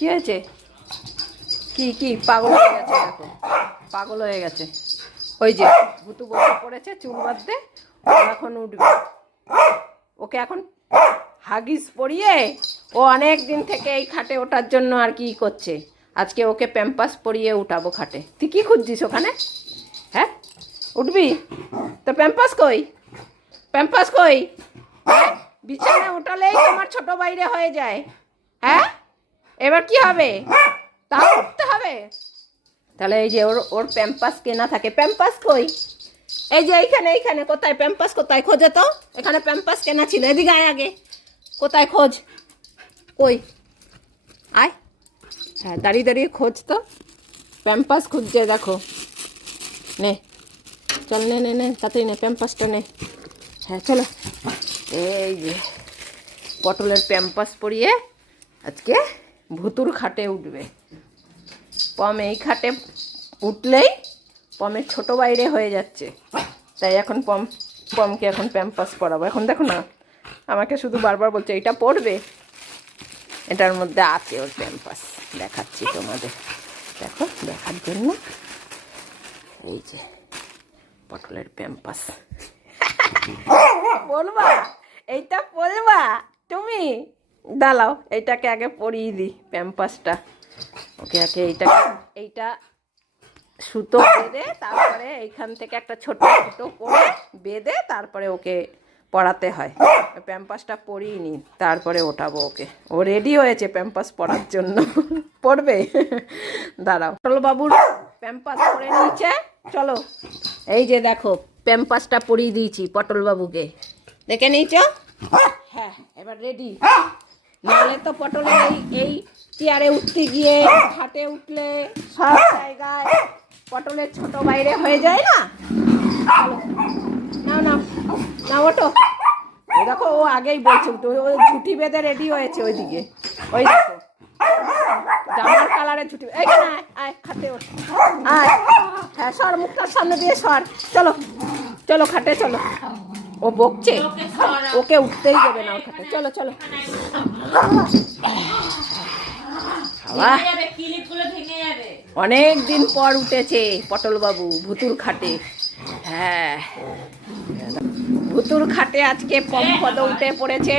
কি হয়েছে? কি কি পাগল হয়ে গেছে? দেখো পাগল হয়ে গেছে। ওই যে ভুতু বসে পড়েছে চুল বাঁধতে, ও এখন উঠবে। ওকে এখন হাগিস পরিয়ে, ও অনেক দিন থেকে এই খাটে ওঠার জন্য আর কি করছে। আজকে ওকে প্যাম্পাস পরিয়ে উঠাবো খাটে। তুই কি খুঁজছিস ওখানে? হ্যাঁ উঠবি তো? প্যাম্পাস কই? প্যাম্পাস কই? হ্যাঁ বিছানায় উঠালেই তোমার ছোট বাইরে হয়ে যায়। হ্যাঁ এবার কি হবে? তাও উঠতে হবে। তাহলে এই যে ওর ওর প্যাম্পাস কেনা থাকে। প্যাম্পাস কই? এই যে এইখানে এইখানে। কোথায় প্যাম্পাস? কোথায় খোঁজে তো? এখানে প্যাম্পাস কেনা ছিল। এদিকে আয় আগে। কোথায় খোঁজ? কই আয়। হ্যাঁ দাঁড়িয়ে দাঁড়িয়ে খোঁজ তো। প্যাম্পাস খুঁজছে দেখো। নে চল, নে নে নে তাড়াতাড়ি নে প্যাম্পাসটা নে। হ্যাঁ চলো। এই যে পটলের প্যাম্পাস পরিয়ে আজকে ভুতুর খাটে উঠবে। পম এই খাটে উঠলেই পমের ছোট বাইরে হয়ে যাচ্ছে, তাই এখন পমকে এখন প্যাম্পাস পরাবো। এখন দেখো না, আমাকে শুধু বারবার বলছে এইটা পড়বে, এটার মধ্যে আছে ওর প্যাম্পাস। দেখাচ্ছি তোমাদের, দেখো দেখার জন্য। এই যে পটলের প্যাম্পাস। বলবা এইটা পরবা তুমি? দাঁড়াও এইটাকে আগে পরিয়ে দিই প্যাম্পাসটা। ওকে আগে এইটা সুতো বেঁধে তারপরে এইখান থেকে একটা ছোট সুতো করে বেঁধে তারপরে ওকে পরাতে হয়। প্যাম্পাসটা পরিয়ে নি, তারপরে ওঠাবো ওকে। ও রেডি হয়েছে প্যাম্পাস পরার জন্য। পড়বে? দাঁড়াও। চলো বাবুর প্যাম্পাস পরে নিয়েছে, চলো। এই যে দেখো প্যাম্পাসটা পরিয়ে দিয়েছি পটল বাবুকে, দেখে নিয়েছ? হ্যাঁ এবার রেডি। নাহলে তো পটলের এই চেয়ারে উঠতে গিয়ে হাটে উঠলে সব জায়গায় পটলের ছোট বাইরে হয়ে যায় না। না না না ওঠো। দেখো ও আগেই বলছে, ও ঝুঁটি বেঁধে রেডি হয়েছে ওইদিকে। ওই দেখো জামার কালারের ঝুঁটি। এইখানে আয় আয় খাটে ওঠ আয়। হ্যাঁ সর, মুখটার সামনে দিয়ে সর। চলো চলো খাটে চলো। ও বকছে, ওকে উঠতেই দেবে না ওর খাটে। চলো চলো। অনেক দিন পর উঠেছে পটল বাবু ভুতুর খাটে। হ্যাঁ ভুতুর খাটে আজকে পম্পদ উঠে পড়েছে।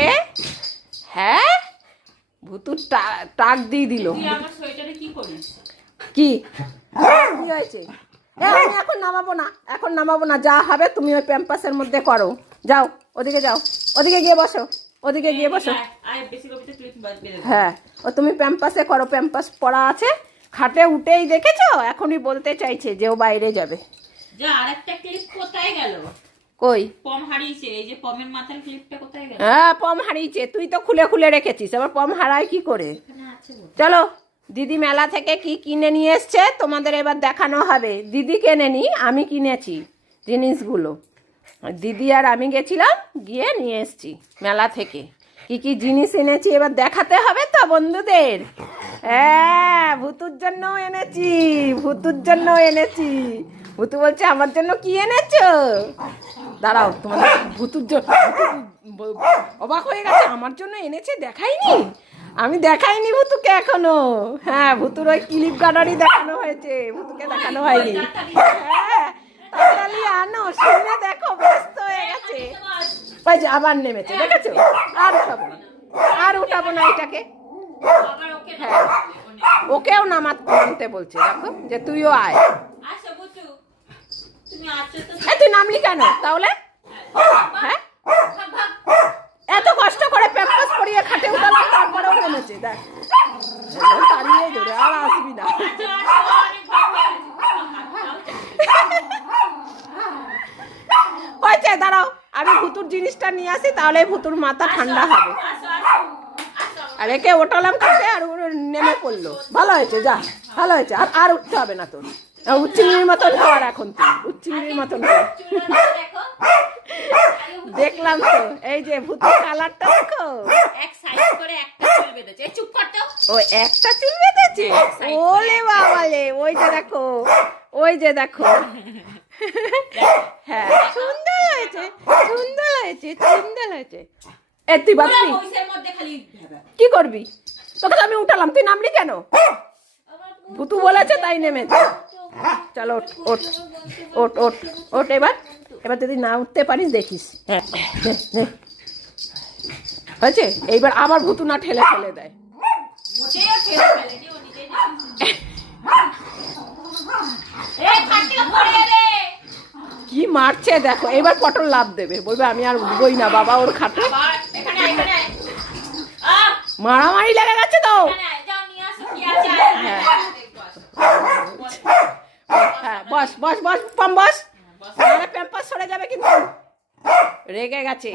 হ্যাঁ ভুতুর টাক দিয়ে দিল। কি কি হয়েছে? আমি এখন নামাবো না, এখন নামাবো না। যা হবে তুমি ওই প্যাম্পাসের মধ্যে করো। যাও ওদিকে যাও, ওদিকে গিয়ে বসো, ওদিকে গিয়ে বসো। হ্যাঁ ও তুমি প্যাম্পাসে করো, প্যাম্পাস পরা আছে। খাটে উঠেই দেখেছো এখনই বলতে চাইছে যে ও বাইরে যাবে। যা আরেকটা ক্লিপ কোথায় গেল? কই? পম হারিয়েছে। এই যে পমের মাথার ক্লিপটা কোথায় গেল? হ্যাঁ পম হারিয়েছে, তুই তো খুলে খুলে রেখেছিস, আবার পম হারায় কি করে? চলো দিদি মেলা থেকে কি কিনে নিয়ে এসছে তোমাদের এবার দেখানো হবে। দিদি কেনেনি, আমি কিনেছি জিনিসগুলো। দিদি আর আমি গেছিলাম, গিয়ে নিয়ে এসছি মেলা থেকে। কি কি জিনিস এনেছি এবার দেখাতে হবে তো বন্ধুদের। হ্যাঁ ভুতুর জন্য এনেছি, ভুতুর জন্য এনেছি। ভুতু বলছে আমার জন্য কি এনেছো? দাঁড়াও তোমাদের ভুতুর জন্য অবাক হয়ে গেছে, আমার জন্য এনেছে দেখাইনি। আমি দেখাইনি ভুতুকে এখনো। হ্যাঁ ভুতুর ওই ক্লিপ গার্ডারই দেখানো হয়েছে, ভুতুকে দেখানো হয়নি। হ্যাঁ তাড়াতাড়ি আনো, শুনে দেখো ব্যস্ত হয়ে গেছে। ওই যে আবার নেমেছে, দেখেছো? আর উঠাবো না, আর উঠাবো না এটাকে। হ্যাঁ ওকেও নামতে বলছে, দেখো যে তুইও আয়। তুই নামলি কেন তাহলে? হ্যাঁ এত কষ্ট করে প্যাম্পাস পরিয়ে খাটে উঠালাম, তারপরেও নেমেছে। দেখ তাড়িয়ে ধরে আর আসবি না। হয়েছে দাঁড়াও, আমি ভুতুর জিনিসটা নিয়ে আসি, তাহলে ভুতুর মাথা ঠান্ডা হবে। আর একে ওঠালাম খাটে আর নেমে পড়লো। ভালো হয়েছে, যা ভালো হয়েছে। আর আর উঠতে হবে না তোর। উচ্চিংড়ির মতন হওয়ার এখন তুই উচ্চিংড়ির মতন হওয়ার। দেখলাম তো এই যে ভূতের কালারটা দেখো, এক সাইড করে একটা চুল বেঁধেছে। চুপ কর তো। ও একটা চুল বেঁধেছে। ওলে বাবালে, ওই যে দেখো, ওই যে দেখো। হ্যাঁ সুন্দর হয়েছে, সুন্দর হয়েছে, সুন্দর হয়েছে। এ তুই বাঁধবি? কি করবি? তোকে তো আমি উঠালাম, তুই নামলি কেন? ভুতু বলেছে তাই নেমেছে। চলো ওঠ ওঠ ওঠ ওঠ ওঠ, এবার এবার যদি না উঠতে পারিস দেখিস। হ্যাঁ হয়েছে, এইবার আবার ভুতু না ঠেলে ফেলে দেয়। মোটেও ঠেলে ফেলেনি, ও নিজেই দেখেছে। এই খাটে পড়ে রে। কি মারছে দেখো, এবার পটল লাভ দেবে, বলবে আমি আর উঠবই না বাবা ওর খাটে। আবার এখানে এখানে মারামারি লেগে গেছে তো। এখানে যাও নিয়ে আসো কি আছে। হ্যাঁ। হ্যাঁ বস বস বস পম বস, নাহলে প্যাম্পাস সরে যাবে কিন্তু। রেগে গেছে।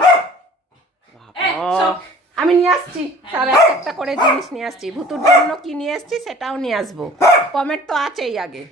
বাবা, আমি নিয়ে আসছি সব একটা একটা করে জিনিস নিয়ে আসছি। ভুতুর জন্য কি নিয়ে আসছি সেটাও নিয়ে আসবো। পমের তো আছেই আগে।